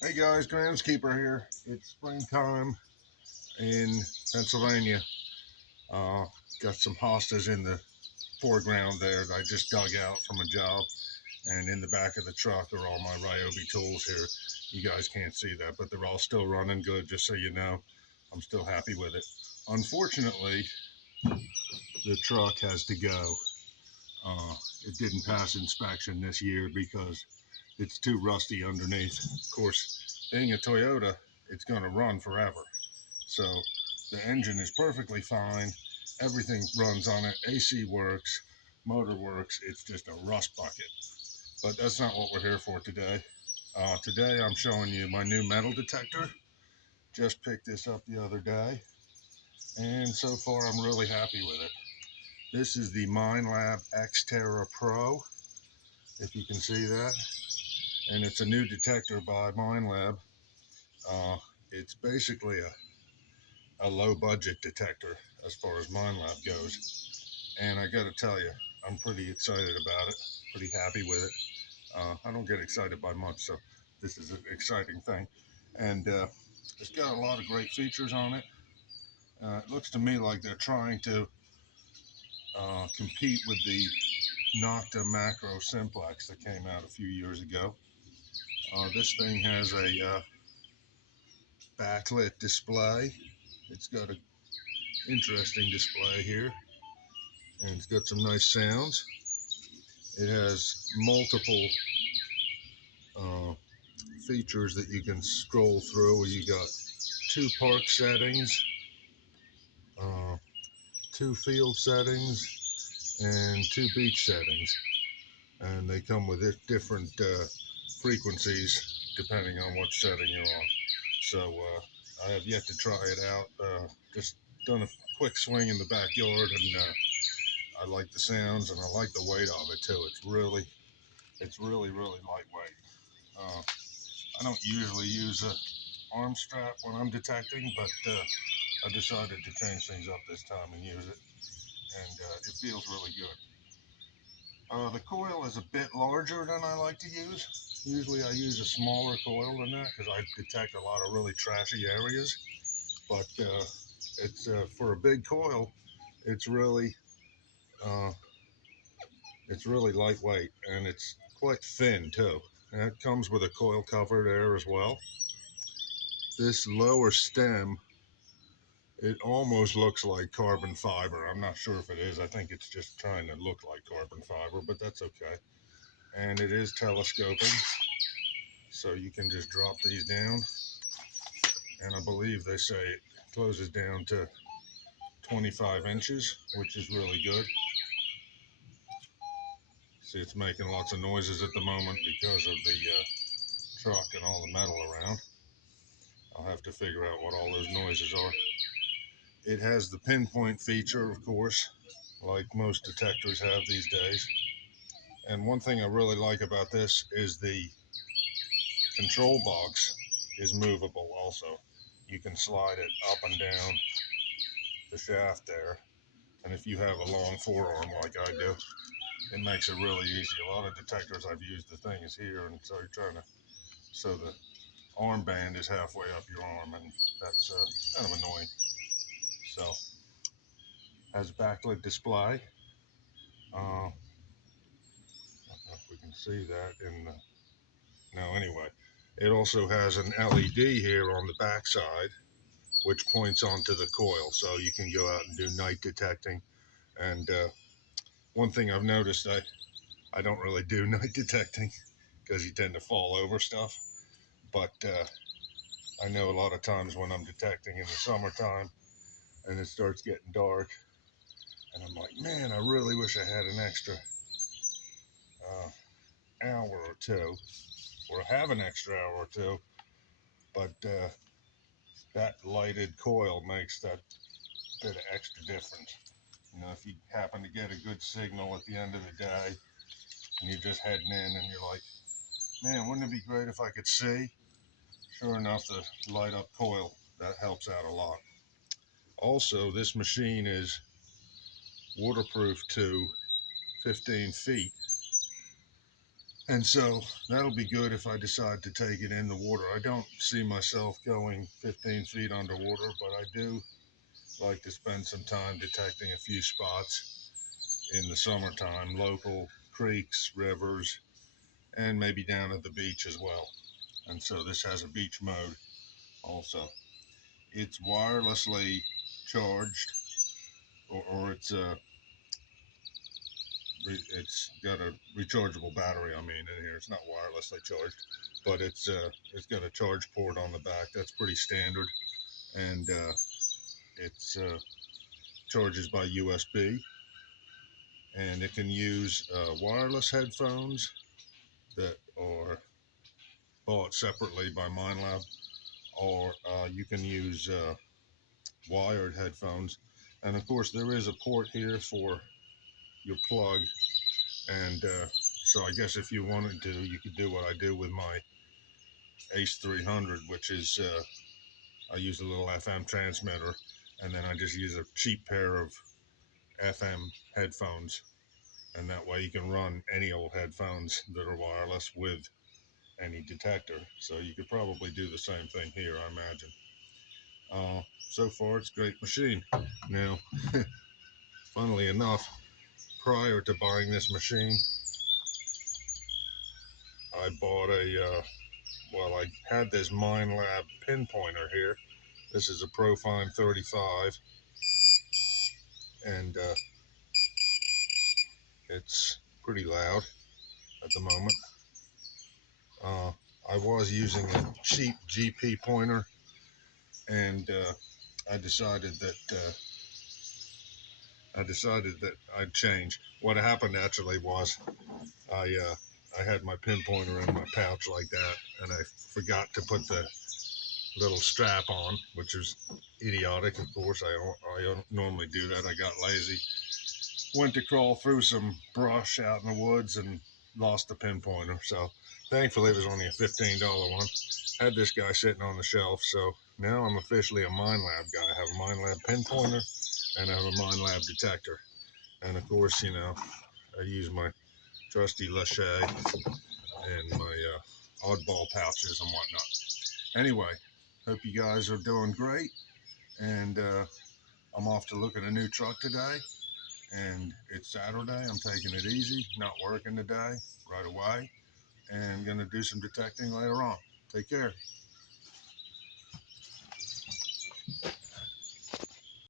Hey guys, groundskeeper here. It's springtime in Pennsylvania. Uh, got some hostas in the foreground there that I just dug out from a job, and in the back of the truck are all my Ryobi tools here. You guys can't see that, but they're all still running good. Just so you know, I'm still happy with it. Unfortunately, the truck has to go. Uh, it didn't pass inspection this year because it's too rusty underneath. Of course, being a Toyota, it's going to run forever. So the engine is perfectly fine. Everything runs on it. AC works, motor works. It's just a rust bucket. But that's not what we're here for today. Today I'm showing you my new metal detector. Just picked this up the other day, and so far I'm really happy with it. This is the MindLab X Terra Pro, if you can see that, and it's a new detector by MindLab. Uh, it's basically a low budget detector as far as MindLab goes. And I got to tell you, I'm pretty excited about it, pretty happy with it. I don't get excited by much, so this is an exciting thing. And it's got a lot of great features on it. It looks to me like they're trying to compete with the Nocta Macro Simplex that came out a few years ago. This thing has a backlit display. It's got an interesting display here, and it's got some nice sounds. It has multiple uh, features that you can scroll through. You got two park settings, uh, two field settings, and two beach settings, and they come with different frequencies depending on what setting you're on. So I have yet to try it out. Just done a quick swing in the backyard, and I like the sounds and I like the weight of it too. It's really lightweight. Uh, I don't usually use a arm strap when I'm detecting, but I decided to change things up this time and use it, and it feels really good. The coil is a bit larger than I like to use. Usually I use a smaller coil than that because I detect a lot of really trashy areas, but it's for a big coil, it's really uh, it's really lightweight and it's quite thin too. And it comes with a coil cover there as well. This lower stem, it almost looks like carbon fiber. I'm not sure if it is. I think it's just trying to look like carbon fiber, but that's okay. And it is telescoping, so you can just drop these down. And I believe they say it closes down to 25 inches, which is really good. See, it's making lots of noises at the moment because of the truck and all the metal around. I'll have to figure out what all those noises are. It has the pinpoint feature, of course, like most detectors have these days. And one thing I really like about this is the control box is movable also. You can slide it up and down the shaft there. And if you have a long forearm like I do, it makes it really easy. A lot of detectors I've used, the thing is here, and so you're trying to, so the armband is halfway up your arm, and that's kind of annoying. So, has backlit display. I don't know if we can see that in the, no, anyway. It also has an LED here on the back side, which points onto the coil, so you can go out and do night detecting. And one thing I've noticed, I don't really do night detecting because you tend to fall over stuff. But I know a lot of times when I'm detecting in the summertime and it starts getting dark, and I'm like, man, I really wish I had an extra hour or two, or have an extra hour or two. But that lighted coil makes that bit of extra difference. You know, if you happen to get a good signal at the end of the day and you're just heading in and you're like, man, wouldn't it be great if I could see? Sure enough, the light up coil, that helps out a lot. Also, this machine is waterproof to 15 feet, And so that'll be good if I decide to take it in the water. I don't see myself going 15 feet underwater, but I do like to spend some time detecting a few spots in the summertime, local creeks, rivers, and maybe down at the beach as well. And so this has a beach mode also. It's wirelessly charged, or it's got a rechargeable battery. I mean, in here, it's not wirelessly charged, but it's got a charge port on the back. That's pretty standard, and it's charges by USB, and it can use wireless headphones that are bought separately by MindLab, or you can use wired headphones. And of course, there is a port here for your plug. And so I guess if you wanted to, you could do what I do with my Ace 300, which is I use a little FM transmitter, and then I just use a cheap pair of FM headphones. And that way you can run any old headphones that are wireless with any detector. So you could probably do the same thing here, I imagine. So far, it's a great machine. Now, funnily enough, prior to buying this machine, I bought I had this MindLab pinpointer here. This is a Profine 35, and it's pretty loud at the moment. Uh, I was using a cheap GP pointer, and I decided that I'd change. What happened actually was I had my pinpointer in my pouch like that, and I forgot to put the little strap on, which is idiotic. Of course, I don't normally do that. I got lazy. Went to crawl through some brush out in the woods and lost the pinpointer. So thankfully, it was only a $15 one. Had this guy sitting on the shelf. So now I'm officially a MindLab guy. I have a MindLab pinpointer and I have a MindLab detector. And of course, I use my trusty Lachey and my oddball pouches and whatnot. Anyway, hope you guys are doing great. And I'm off to look at a new truck today. And it's Saturday. I'm taking it easy, not working today right away, and going to do some detecting later on. Take care.